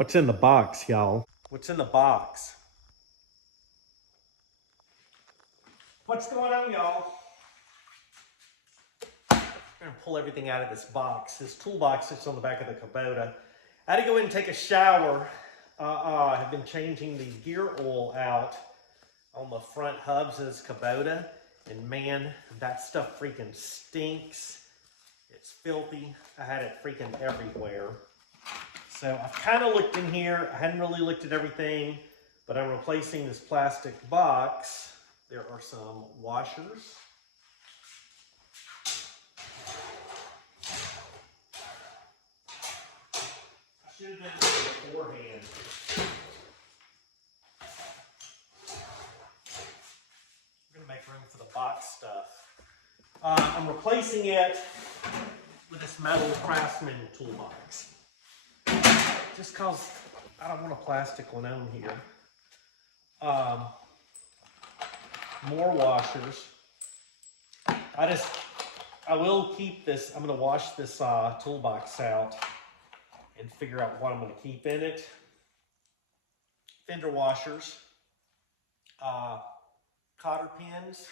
What's in the box, y'all? What's in the box? What's going on, y'all? I'm gonna pull everything out of this box. This toolbox sits on the back of the Kubota. I had to go in and take a shower. I've been changing the gear oil out on the front hubs of this Kubota, and man, that stuff freaking stinks. It's filthy. I had it freaking everywhere. So I've kind of looked in here. I hadn't really looked at everything, but I'm replacing this plastic box. There are some washers. I should have done this beforehand. I'm gonna make room for the box stuff. I'm replacing it with this metal Craftsman toolbox. Just cause I don't want a plastic one on here. More washers. I will keep this. I'm gonna wash this toolbox out and figure out what I'm gonna keep in it. Fender washers, cotter pins,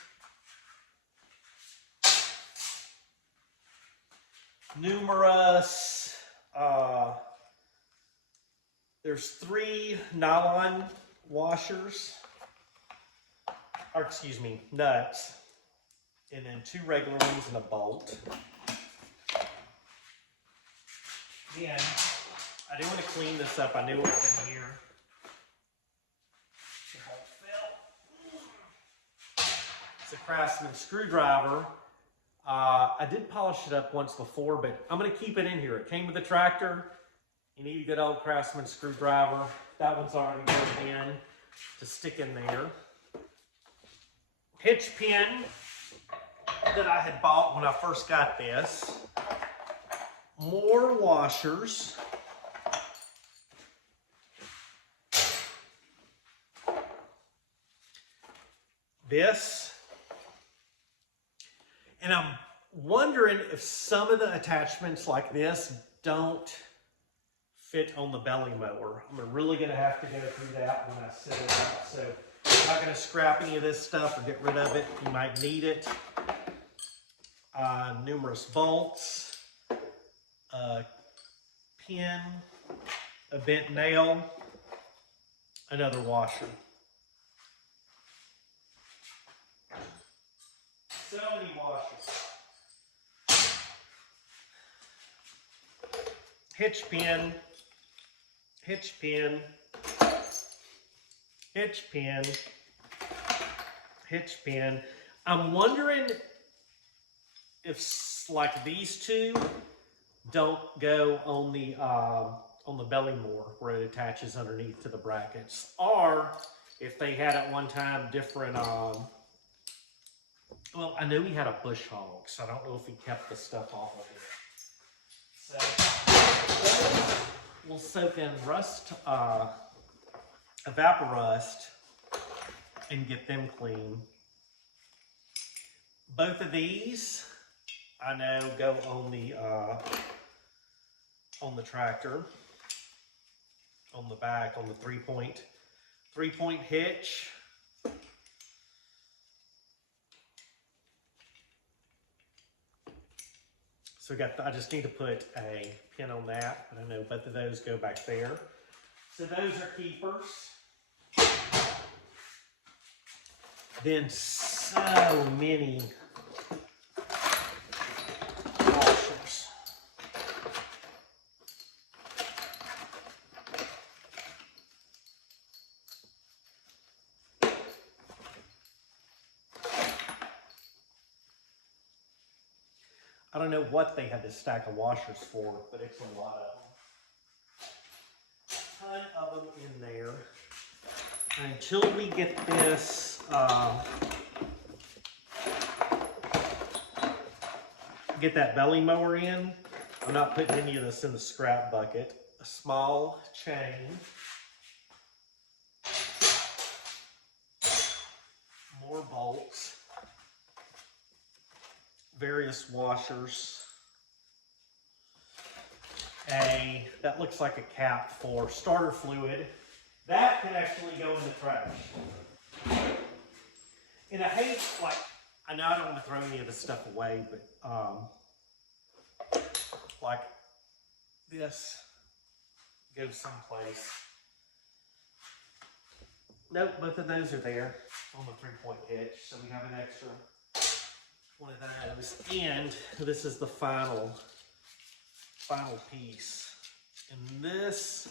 numerous. There's 3 nylon washers, or excuse me, nuts, and then 2 regular ones and a bolt. Again, I do want to clean this up. I knew it was in here. The bolt fell. It's a Craftsman screwdriver. I did polish it up once before, but I'm going to keep it in here. It came with the tractor. You need a good old Craftsman screwdriver. That one's already built in to stick in there. Hitch pin that I had bought when I first got this. More washers. This. And I'm wondering if some of the attachments like this don't fit on the belly mower. I'm really gonna have to go through that when I set it up. So I'm not gonna scrap any of this stuff or get rid of it. You might need it. Numerous bolts, a pin, a bent nail, another washer. So many washers. Hitch pin, hitch pin, hitch pin, hitch pin. I'm wondering if like these two don't go on the belly mower where it attaches underneath to the brackets, or if they had at one time different. Well, I know he had a bush hog, so I don't know if he kept the stuff off of it. So we'll soak in rust, evaporust, and get them clean. Both of these, I know, go on the tractor, on the back, on the three-point hitch. So I just need to put a pin on that, but I know both of those go back there. So those are keepers. Then so many washers. I don't know what they had this stack of washers for, but it's a lot of them. A ton of them in there. Until we get this, get that belly mower in, I'm not putting any of this in the scrap bucket. A small chain. More bolts. Various washers. that looks like a cap for starter fluid. That can actually go in the trash. And I hate, like, I know I don't want to throw any of this stuff away, but like this goes someplace. Nope, both of those are there on the 3-point hitch, so we have an extra one of those. And this is the final piece. And this,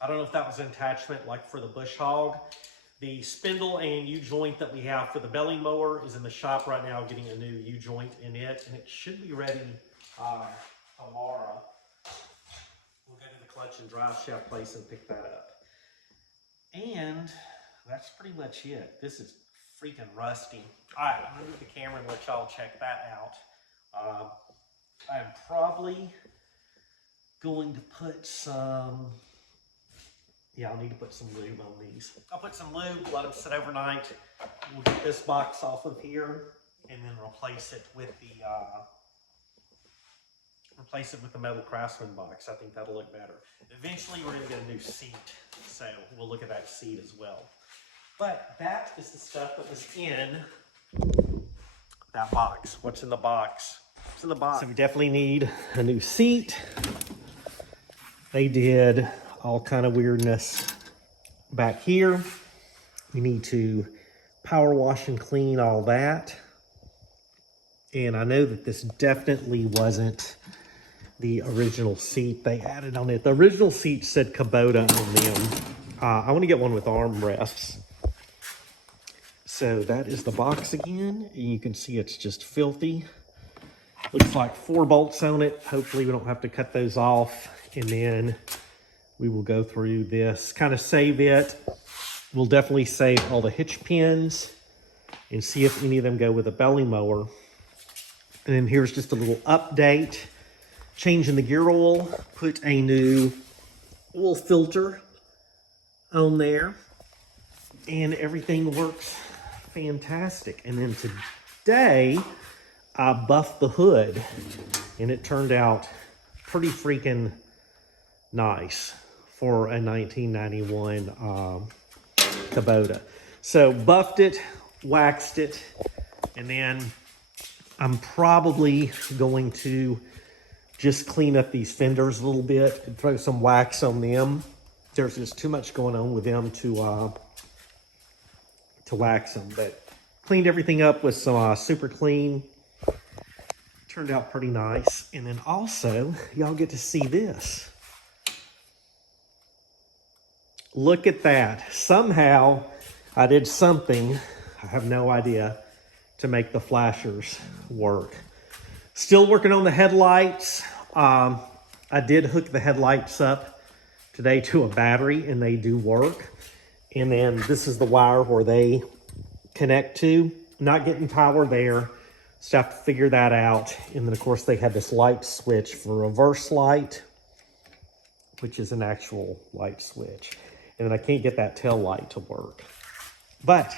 I don't know if that was an attachment like for the bush hog. The spindle and U-joint that we have for the belly mower is in the shop right now, getting a new U-joint in it, and it should be ready tomorrow. We'll go to the clutch and drive shaft place and pick that up. And that's pretty much it. This is freaking rusty. All right, I'm gonna move the camera and let y'all check that out. I'm probably going to put some, yeah, I'll need to put some lube on these. I'll put some lube, let them sit overnight. We'll get this box off of here and then replace it with the Metal Craftsman box. I think that'll look better. Eventually we're gonna get a new seat, so we'll look at that seat as well. But that is the stuff that was in that box. What's in the box? What's in the box? So we definitely need a new seat. They did all kind of weirdness back here. We need to power wash and clean all that. And I know that this definitely wasn't the original seat they added on it. The original seat said Kubota on them. I want to get one with armrests. So that is the box again. And you can see it's just filthy. Looks like 4 bolts on it. Hopefully we don't have to cut those off. And then we will go through this, kind of save it. We'll definitely save all the hitch pins and see if any of them go with a belly mower. And then here's just a little update. Changing the gear oil, put a new oil filter on there, and everything works fantastic. And then today, I buffed the hood, and it turned out pretty freaking nice for a 1991 Kubota. So buffed it, waxed it, and then I'm probably going to just clean up these fenders a little bit and throw some wax on them. There's just too much going on with them to wax them. But cleaned everything up with some super clean. Turned out pretty nice. And then also, y'all get to see this. Look at that. Somehow, I did something, I have no idea, to make the flashers work. Still working on the headlights. I did hook the headlights up today to a battery, and they do work. And then this is the wire where they connect to. Not getting power there. So I have to figure that out. And then of course they had this light switch for reverse light, which is an actual light switch. And then I can't get that tail light to work. But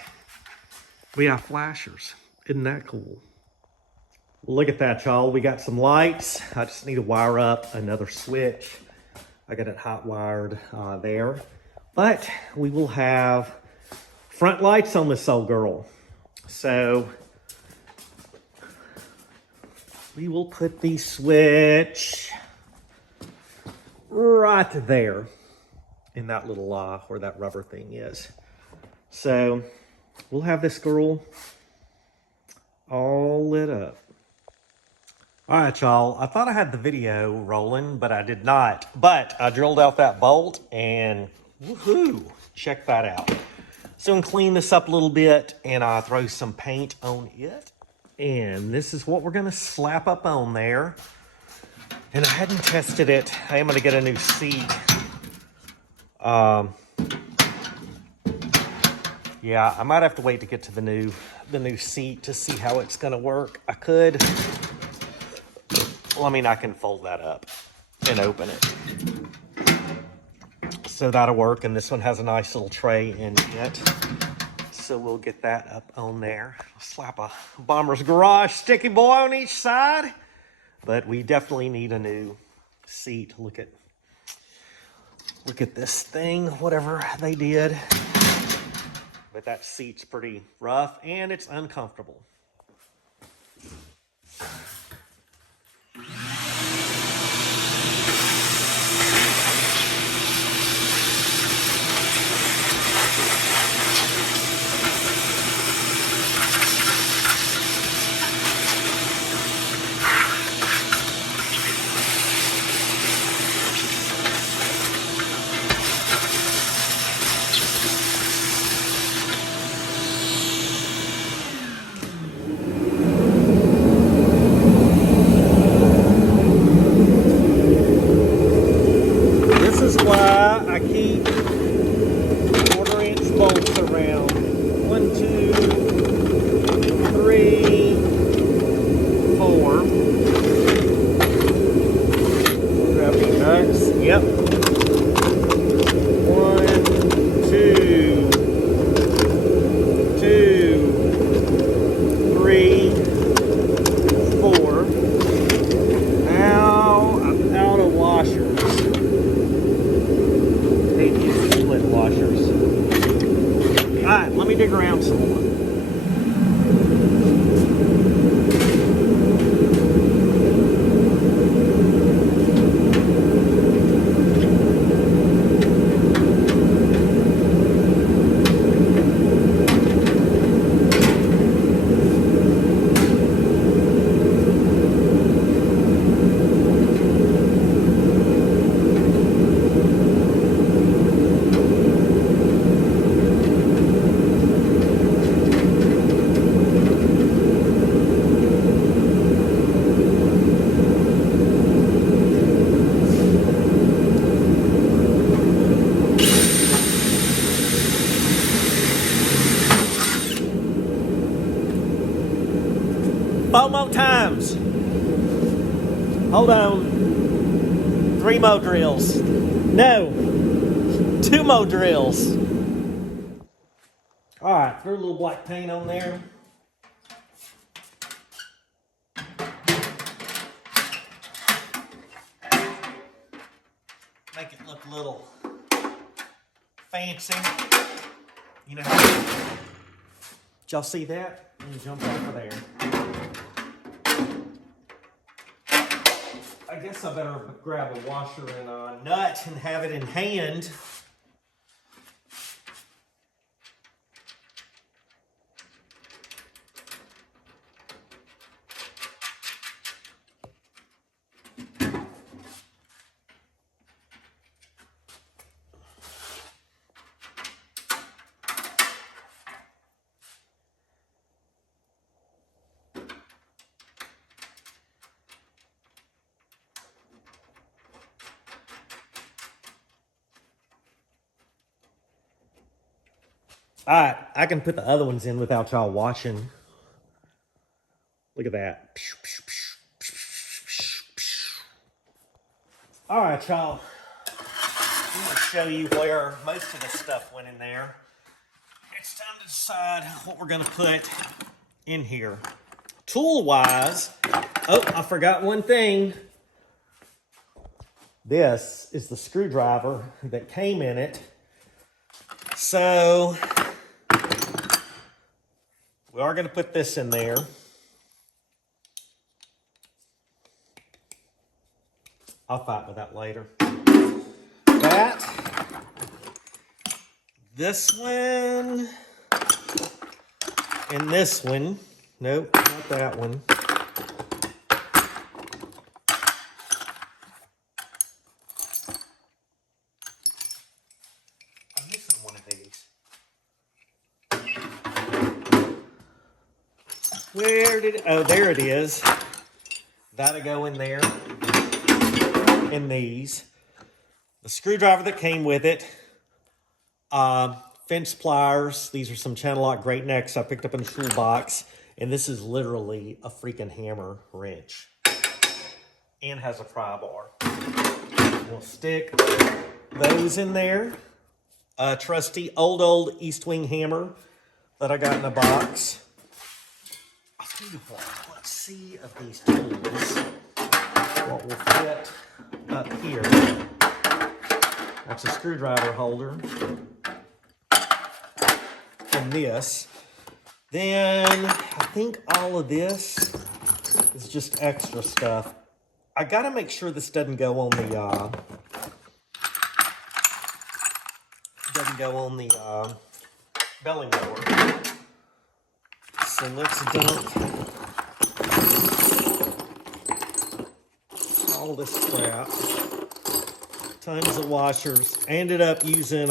we have flashers. Isn't that cool? Look at that, y'all. We got some lights. I just need to wire up another switch. I got it hot wired there. But we will have front lights on this old girl. So we will put the switch right there in that little where that rubber thing is. So we'll have this girl all lit up. All right, y'all. I thought I had the video rolling, but I did not. But I drilled out that bolt and woohoo, check that out. So I'm gonna clean this up a little bit and throw some paint on it. And this is what we're gonna slap up on there. And I hadn't tested it. I am gonna get a new seat. Yeah, I might have to wait to get to the new seat to see how it's gonna work. I could. Well, I mean, I can fold that up and open it. So that'll work. And this one has a nice little tray in it. So we'll get that up on there. Slap a Bomber's Garage sticky boy on each side. But we definitely need a new seat. Look at this thing, whatever they did. But that seat's pretty rough and it's uncomfortable. This is why I keep 1/4-inch bolts around. 1, 2, 3, 4. Grab the nuts. Yep. 1, 2, 3, 4. Now I'm out of washers. They use split washers. Alright, let me dig around some more. Four more times. Hold on. 3 more drills. No. 2 more drills. All right, threw a little black paint on there. Make it look a little fancy. You know how? Did y'all see that? Let me jump over there. I guess I better grab a washer and a nut and have it in hand. All right, I can put the other ones in without y'all watching. Look at that. All right, y'all. I'm going to show you where most of the stuff went in there. It's time to decide what we're going to put in here. Tool-wise, oh, I forgot one thing. This is the screwdriver that came in it. So we are going to put this in there. I'll fight with that later. That, this one, and this one. Nope, not that one. I'm missing one of these. Where did it? Oh, there it is. That'll go in there. In these. The screwdriver that came with it. Fence pliers. These are some channel lock great necks I picked up in the toolbox. And this is literally a freaking hammer wrench. And has a pry bar. We'll stick those in there. A trusty old East Wing hammer that I got in a box. I'll tell you what, let's see if these tools what will fit up here. That's a screwdriver holder. And this. Then I think all of this is just extra stuff. I gotta make sure this doesn't go on the belly mower. So let's dump all this crap. Tons of washers. I ended up using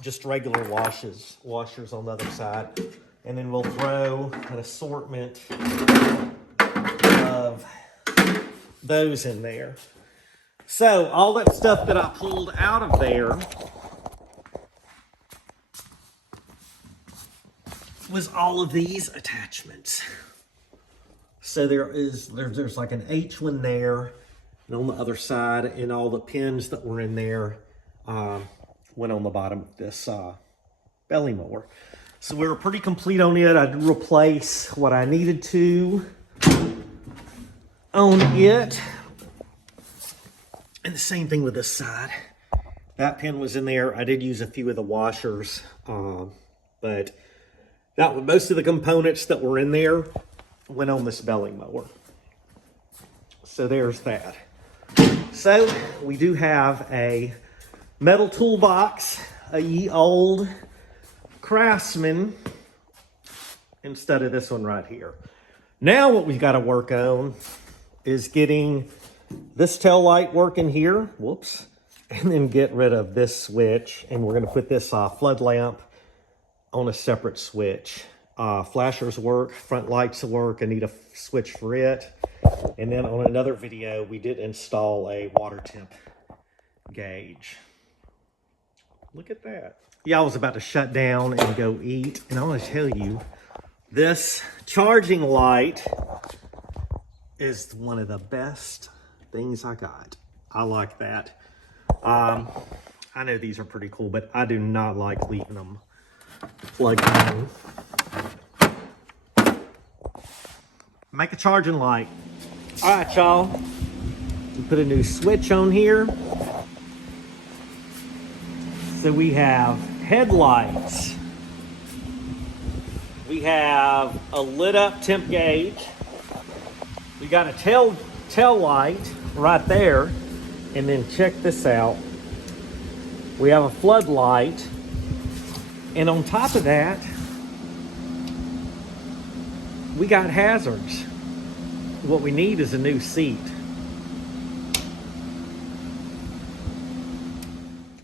just regular washers on the other side. And then we'll throw an assortment of those in there. So all that stuff that I pulled out of there was all of these attachments. So there's like an H one there, and on the other side, and all the pins that were in there went on the bottom of this belly mower. So we were pretty complete on it. I did replace what I needed to on it. And the same thing with this side. That pin was in there. I did use a few of the washers, but most of the components that were in there went on this belly mower. So there's that. So we do have a metal toolbox, a ye old Craftsman, instead of this one right here. Now what we've got to work on is getting this tail light working here, whoops, and then get rid of this switch, and we're going to put this flood lamp on a separate switch. Flashers work, front lights work. I need a switch for it. And then on another video, we did install a water temp gauge. Look at that. Yeah, I was about to shut down and go eat. And I want to tell you, this charging light is one of the best things I got. I like that. I know these are pretty cool, but I do not like leaving them plugged in. Make a charging light. All right, y'all. We put a new switch on here. So we have headlights. We have a lit up temp gauge. We got a tail light right there. And then check this out. We have a floodlight. And on top of that, we got hazards. What we need is a new seat.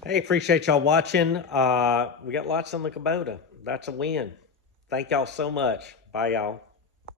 Hey, appreciate y'all watching. We got lots on the Kubota. That's a win. Thank y'all so much. Bye, y'all.